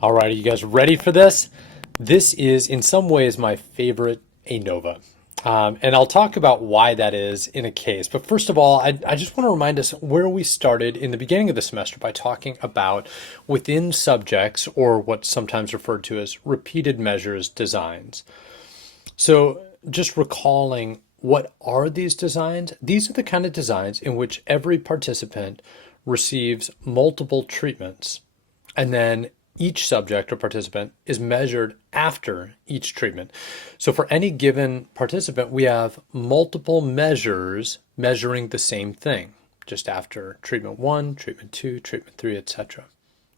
All right, are you guys ready for this? This is in some ways my favorite ANOVA. And I'll talk about why that is in a case. But first of all, I just want to remind us where we started in the beginning of the semester by talking about within subjects, or what's sometimes referred to as repeated measures designs. So just recalling, what are these designs? These are the kind of designs in which every participant receives multiple treatments, and then each subject or participant is measured after each treatment. So for any given participant, we have multiple measures measuring the same thing, just after treatment 1, treatment 2, treatment 3, etc.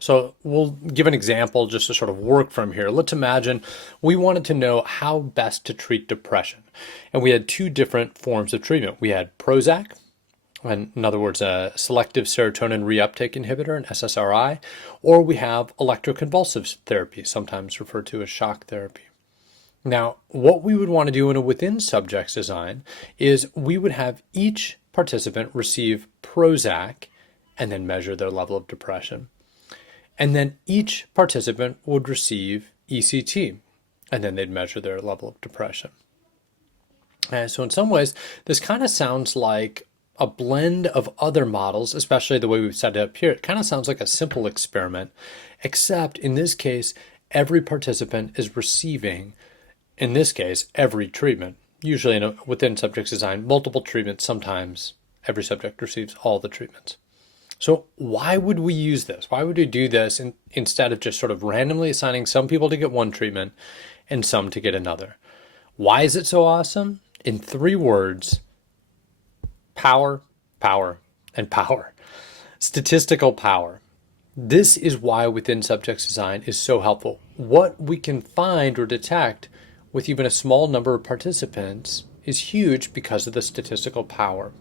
So we'll give an example just to sort of work from here. Let's imagine we wanted to know how best to treat depression. And we had two different forms of treatment. We had Prozac, in other words, a selective serotonin reuptake inhibitor, an SSRI, or we have electroconvulsive therapy, sometimes referred to as shock therapy. Now, what we would want to do in a within subjects design is we would have each participant receive Prozac and then measure their level of depression. And then each participant would receive ECT, and then they'd measure their level of depression. And so in some ways, this kind of sounds like a blend of other models, especially the way we've set it up here. It kind of sounds like a simple experiment, except in this case, every participant is receiving, in this case, every treatment. Usually in a within subjects design, multiple treatments, sometimes every subject receives all the treatments. So why would we use this? Why would we do this instead of just sort of randomly assigning some people to get one treatment and some to get another? Why is it so awesome? In 3 words: power, power, and power. Statistical power. This is why within subjects design is so helpful. What we can find or detect with even a small number of participants is huge because of the statistical power.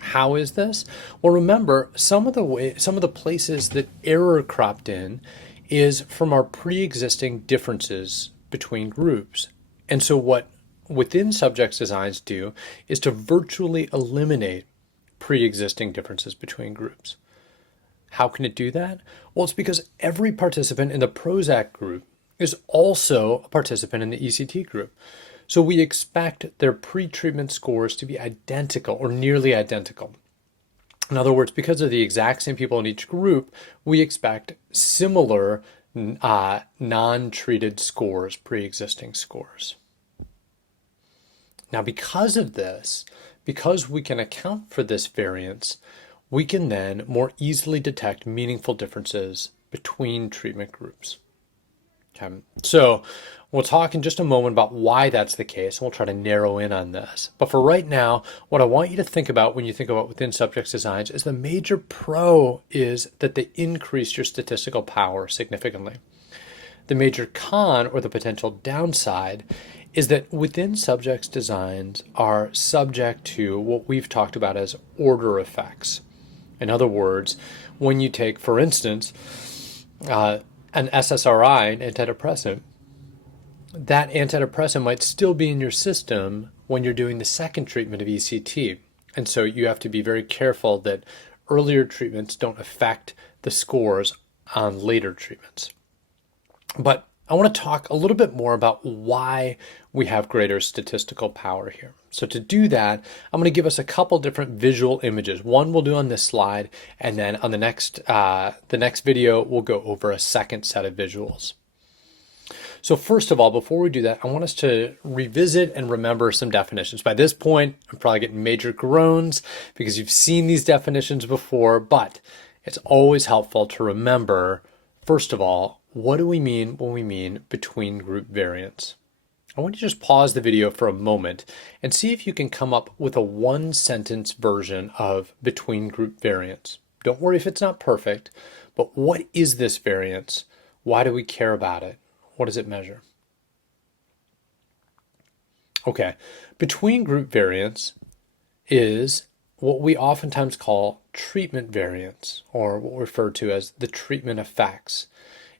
How is this? Well, remember, some of the places that error cropped in is from our pre-existing differences between groups. And so what within subjects designs do is to virtually eliminate pre-existing differences between groups. How can it do that? Well, it's because every participant in the Prozac group is also a participant in the ECT group. So we expect their pre-treatment scores to be identical or nearly identical. In other words, because they're the exact same people in each group, we expect similar non-treated scores, pre-existing scores. Now, because of this, because we can account for this variance, we can then more easily detect meaningful differences between treatment groups. Okay. So we'll talk in just a moment about why that's the case, and we'll try to narrow in on this. But for right now, what I want you to think about when you think about within subjects designs is the major pro is that they increase your statistical power significantly. The major con, or the potential downside, is that within subjects designs are subject to what we've talked about as order effects. In other words, when you take, for instance, an SSRI, an antidepressant, that antidepressant might still be in your system when you're doing the second treatment of ECT. And so you have to be very careful that earlier treatments don't affect the scores on later treatments. But I want to talk a little bit more about why we have greater statistical power here. So to do that, I'm going to give us a couple different visual images. One we'll do on this slide, and then on the next video, we'll go over a second set of visuals. So first of all, before we do that, I want us to revisit and remember some definitions. By this point, I'm probably getting major groans because you've seen these definitions before, but it's always helpful to remember, first of all, what do we mean when we mean between group variance? I want you to just pause the video for a moment and see if you can come up with a 1-sentence version of between group variance. Don't worry if it's not perfect, but what is this variance? Why do we care about it? What does it measure? Okay, between group variance is what we oftentimes call treatment variance, or what we refer to as the treatment effects.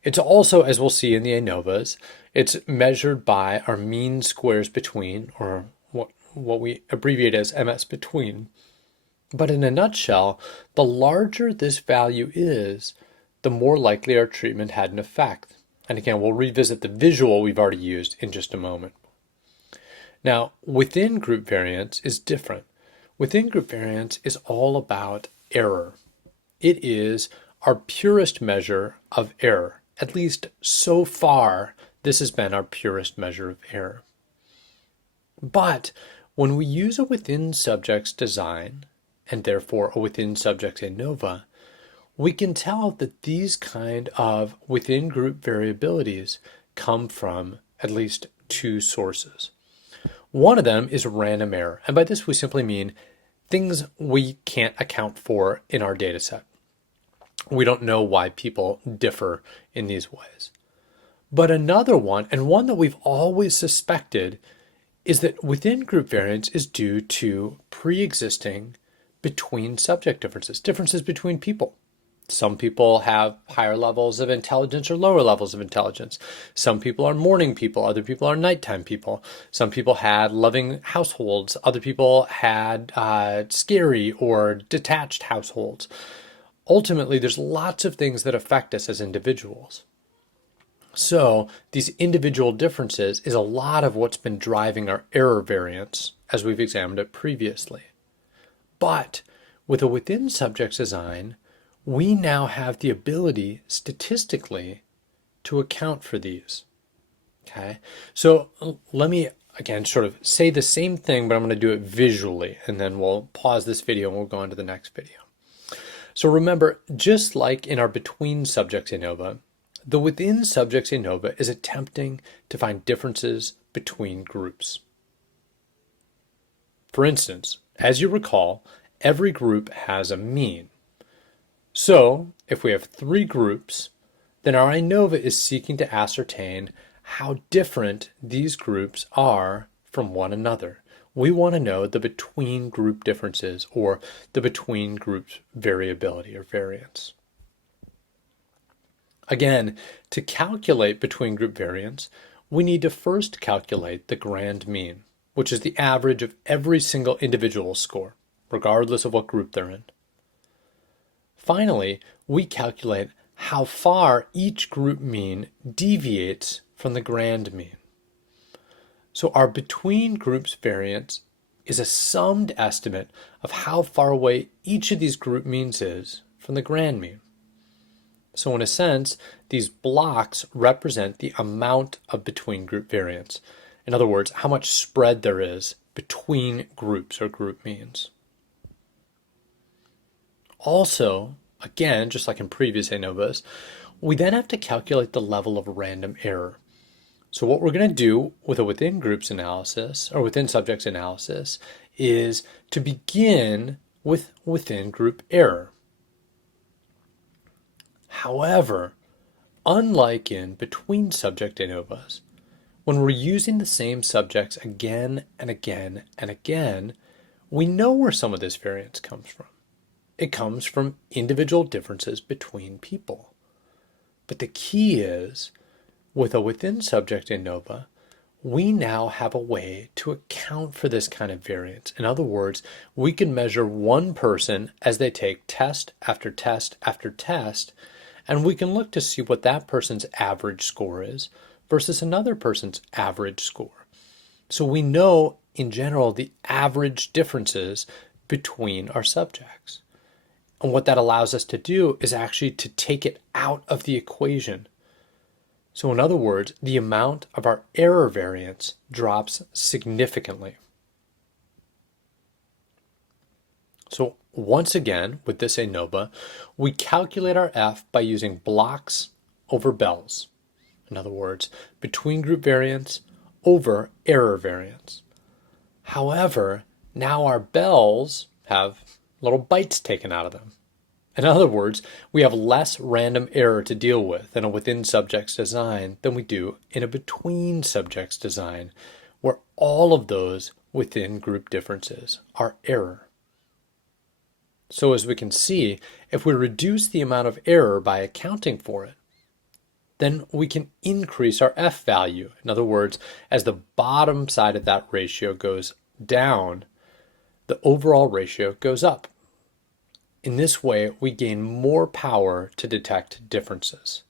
It's also, as we'll see in the ANOVAs, it's measured by our mean squares between, or what we abbreviate as MS between. But in a nutshell, the larger this value is, the more likely our treatment had an effect. And again, we'll revisit the visual we've already used in just a moment. Now, within group variance is different. Within group variance is all about error. It is our purest measure of error. At least so far, this has been our purest measure of error. But when we use a within subjects design, and therefore a within subjects ANOVA, we can tell that these kind of within group variabilities come from at least two sources. One of them is random error, and by this we simply mean things we can't account for in our data set. We don't know why people differ in these ways. But another one, and one that we've always suspected, is that within group variance is due to pre-existing between subject differences, differences between people. Some people have higher levels of intelligence or lower levels of intelligence. Some people are morning people, other people are nighttime people. Some people had loving households, other people had scary or detached households. Ultimately, there's lots of things that affect us as individuals. So these individual differences is a lot of what's been driving our error variance as we've examined it previously. But with a within subjects design, we now have the ability statistically to account for these. Okay, so let me again sort of say the same thing, but I'm going to do it visually, and then we'll pause this video and we'll go on to the next video. So remember, just like in our between subjects ANOVA, the within subjects ANOVA is attempting to find differences between groups. For instance, as you recall, every group has a mean. So if we have three groups, then our ANOVA is seeking to ascertain how different these groups are from one another. We want to know the between group differences, or the between groups variability or variance. Again, to calculate between group variance, we need to first calculate the grand mean, which is the average of every single individual score, regardless of what group they're in. Finally, we calculate how far each group mean deviates from the grand mean. So our between groups variance is a summed estimate of how far away each of these group means is from the grand mean. So in a sense, these blocks represent the amount of between group variance. In other words, how much spread there is between groups or group means. Also, again, just like in previous ANOVAs, we then have to calculate the level of random error. So what we're going to do with a within groups analysis or within subjects analysis is to begin with within group error. However, unlike in between subject ANOVAs, when we're using the same subjects again and again and again, we know where some of this variance comes from. It comes from individual differences between people. But the key is, with a within subject ANOVA, we now have a way to account for this kind of variance. In other words, we can measure one person as they take test after test after test, and we can look to see what that person's average score is versus another person's average score. So we know, in general, the average differences between our subjects. And what that allows us to do is actually to take it out of the equation. So in other words, the amount of our error variance drops significantly. So once again, with this ANOVA, we calculate our F by using blocks over bells. In other words, between group variance over error variance. However, now our bells have little bites taken out of them. In other words, we have less random error to deal with in a within subjects design than we do in a between subjects design, where all of those within group differences are error. So as we can see, if we reduce the amount of error by accounting for it, then we can increase our F value. In other words, as the bottom side of that ratio goes down, the overall ratio goes up. In this way, we gain more power to detect differences.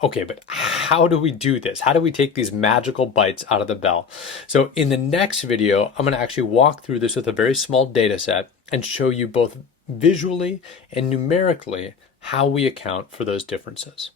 Okay, but how do we do this? How do we take these magical bytes out of the bell? So in the next video, I'm going to actually walk through this with a very small data set and show you both visually and numerically how we account for those differences.